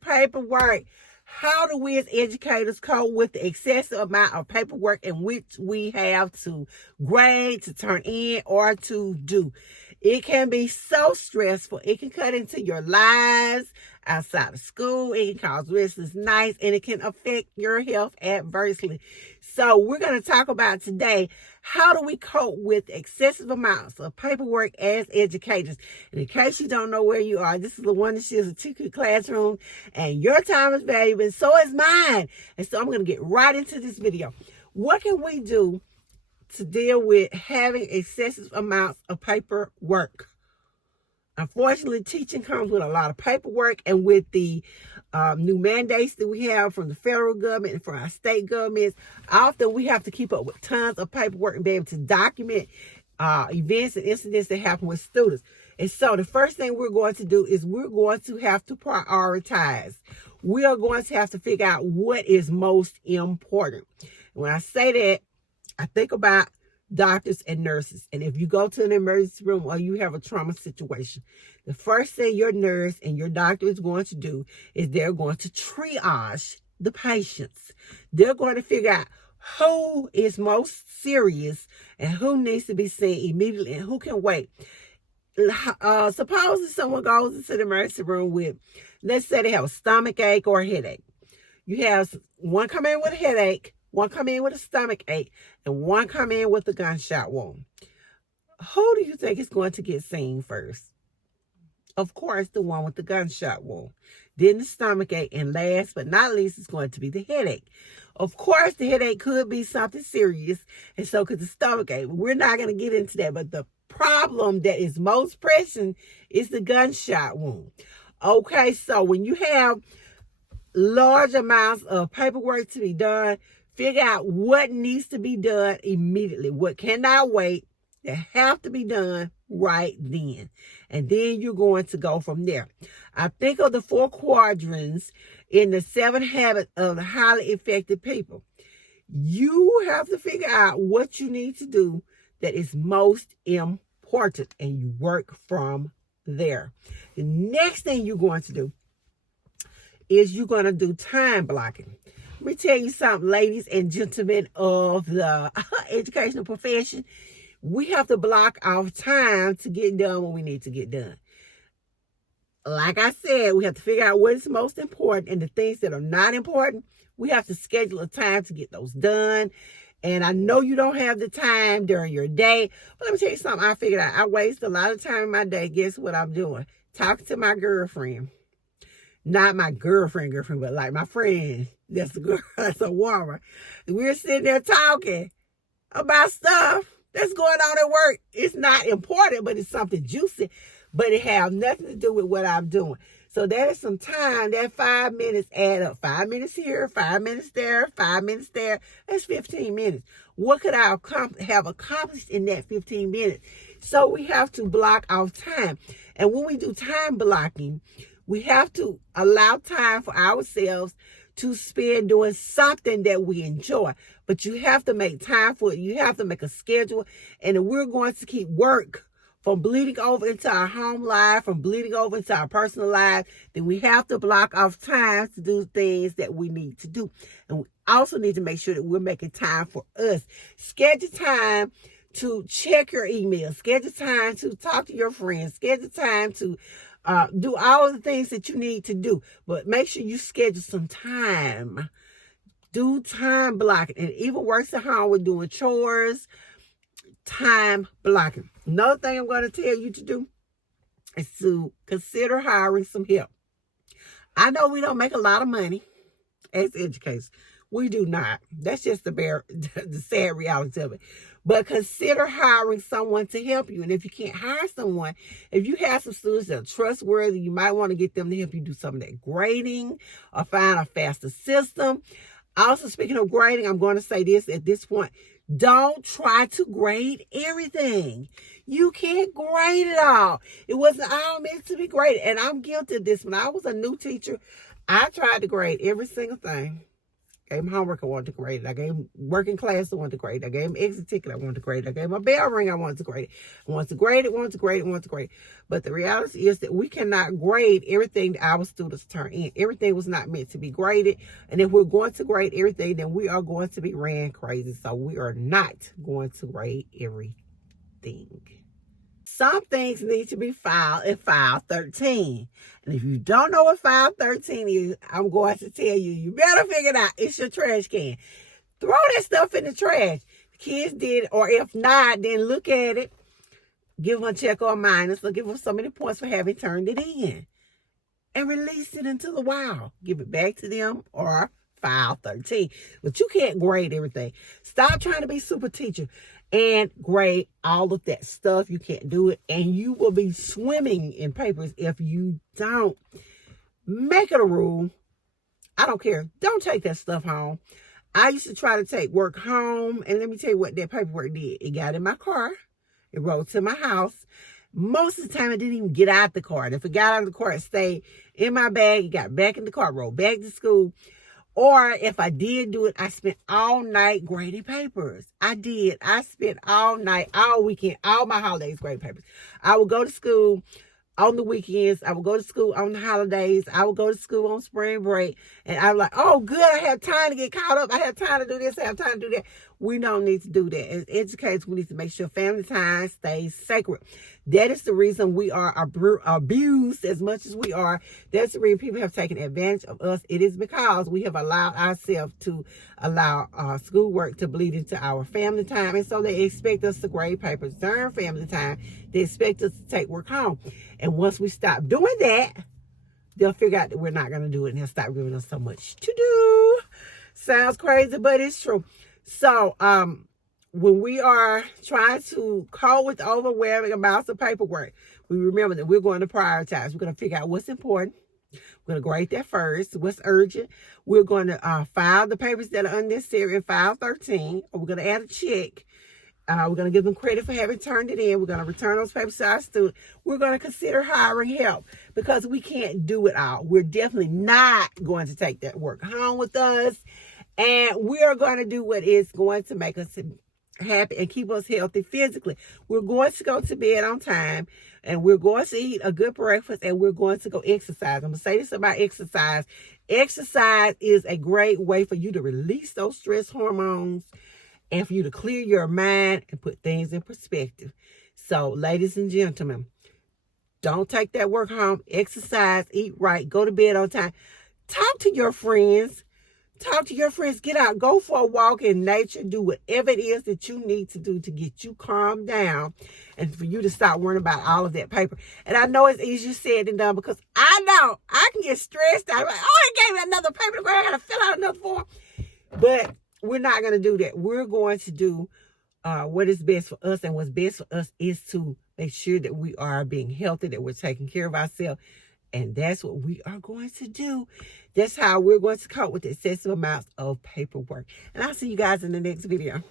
Paperwork. How do we as educators cope with the excessive amount of paperwork in which we have to grade, to turn in, or to do? It can be so stressful. It can cut into your lives outside of school. It can cause restless nights, and it can affect your health adversely. So we're going to talk about today, how do we cope with excessive amounts of paperwork as educators? And in case you don't know where you are, this is LaWanda Shields, a TQ classroom, and your time is valuable, and so is mine. And so I'm going to get right into this video. What can we do to deal with having excessive amounts of paperwork? Unfortunately, teaching comes with a lot of paperwork, and with the new mandates that we have from the federal government and from our state governments, often we have to keep up with tons of paperwork and be able to document events and incidents that happen with students. And so the first thing we're going to do is we're going to have to prioritize. We are going to have to figure out what is most important. When I say that, I think about doctors and nurses. And if you go to an emergency room or you have a trauma situation, the first thing your nurse and your doctor is going to do is they're going to triage the patients. They're going to figure out who is most serious and who needs to be seen immediately and who can wait. Suppose if someone goes into the emergency room with, let's say they have a stomach ache or a headache. You have one come in with a headache, one come in with a stomach ache, and one come in with a gunshot wound. Who do you think is going to get seen first? Of course, the one with the gunshot wound. Then the stomach ache, and last but not least, it's going to be the headache. Of course, the headache could be something serious, and so could the stomach ache. We're not going to get into that, but the problem that is most pressing is the gunshot wound. Okay, so when you have large amounts of paperwork to be done, figure out what needs to be done immediately, what cannot wait, that have to be done right then. And then you're going to go from there. I think of the 4 quadrants in the 7 habits of highly effective people. You have to figure out what you need to do that is most important, and you work from there. The next thing you're going to do is you're going to do time blocking. Let me tell you something, ladies and gentlemen of the educational profession. We have to block our time to get done what we need to get done. Like I said, we have to figure out what is most important, and the things that are not important, we have to schedule a time to get those done. And I know you don't have the time during your day, but let me tell you something I figured out. I waste a lot of time in my day. Guess what I'm doing? Talking to my girlfriend. Not my girlfriend, but like my friend. That's a girl, that's a woman. We're sitting there talking about stuff that's going on at work. It's not important, but it's something juicy. But it has nothing to do with what I'm doing. So that is some time. That 5 minutes add up. 5 minutes here, 5 minutes there, 5 minutes there. That's 15 minutes. What could I have accomplished in that 15 minutes? So we have to block our time. And when we do time blocking, we have to allow time for ourselves to spend doing something that we enjoy. But you have to make time for it. You have to make a schedule. And if we're going to keep work from bleeding over into our home life, from bleeding over into our personal life, then we have to block off time to do things that we need to do. And we also need to make sure that we're making time for us. Schedule time to check your email. Schedule time to talk to your friends. Schedule time to do all of the things that you need to do. But make sure you schedule some time. Do time blocking. And it even works at home with doing chores. Time blocking. Another thing I'm going to tell you to do is to consider hiring some help. I know we don't make a lot of money as educators. We do not. That's just the sad reality of it. But consider hiring someone to help you. And if you can't hire someone, if you have some students that are trustworthy, you might want to get them to help you do some of that grading or find a faster system. Also, speaking of grading, I'm going to say this at this point. Don't try to grade everything. You can't grade it all. It wasn't all meant to be graded. And I'm guilty of this. When I was a new teacher, I tried to grade every single thing. gave them homework, I wanted to grade it. I gave them working class, I wanted to grade it. I gave them exit ticket, I wanted to grade it. I gave them a bell ring, I wanted to grade it. I wanted to grade it, wanted to grade it, wanted to grade it. But the reality is that we cannot grade everything that our students turn in. Everything was not meant to be graded. And if we're going to grade everything, then we are going to be ran crazy. So we are not going to grade everything. Some things need to be filed in file 13. And if you don't know what file 13 is, I'm going to tell you, you better figure it out. It's your trash can. Throw that stuff in the trash. The kids did, or if not, then look at it. Give them a check or a minus, or give them so many points for having turned it in. And release it into the wild. Give it back to them, or file 13. But you can't grade everything. Stop trying to be super teacher and grade all of that stuff. You can't do it. And you will be swimming in papers if you don't. Make it a rule. I don't care. Don't take that stuff home. I used to try to take work home. And let me tell you what that paperwork did. It got in my car. It rolled to my house. Most of the time, it didn't even get out the car. And if it got out of the car, it stayed in my bag. It got back in the car, rolled back to school. Or if I did do it, I spent all night grading papers. I did. I spent all night, all weekend, all my holidays grading papers. I would go to school on the weekends. I would go to school on the holidays. I would go to school on spring break. And I was like, oh, good. I have time to get caught up. I have time to do this. I have time to do that. We don't need to do that. As educators, we need to make sure family time stays sacred. That is the reason we are abused as much as we are. That's the reason people have taken advantage of us. It is because we have allowed ourselves to allow schoolwork to bleed into our family time. And so they expect us to grade papers during family time. They expect us to take work home. And once we stop doing that, they'll figure out that we're not going to do it, and they'll stop giving us so much to do. Sounds crazy, but it's true. So, when we are trying to cope with overwhelming amounts of paperwork, we remember that we're going to prioritize. We're going to figure out what's important. We're going to grade that first. What's urgent. We're going to file the papers that are unnecessary in file 13. We're going to add a check. We're going to give them credit for having turned it in. We're going to return those papers to our student. We're going to consider hiring help because we can't do it all. We're definitely not going to take that work home with us. And we are going to do what is going to make us happy and keep us healthy physically. We're going to go to bed on time, and we're going to eat a good breakfast, and we're going to go exercise. I'm going to say this about exercise. Exercise is a great way for you to release those stress hormones and for you to clear your mind and put things in perspective. So, ladies and gentlemen, don't take that work home. Exercise, eat right, go to bed on time. Talk to your friends. Talk to your friends. Get out. Go for a walk in nature. Do whatever it is that you need to do to get you calmed down and for you to stop worrying about all of that paper. And I know it's easier said than done because I know I can get stressed out. I'm like, oh, he gave me another paper to grade. I got to fill out another form. But we're not going to do that. We're going to do what is best for us. And what's best for us is to make sure that we are being healthy, that we're taking care of ourselves. And that's what we are going to do. That's how we're going to cope with excessive amounts of paperwork. And I'll see you guys in the next video.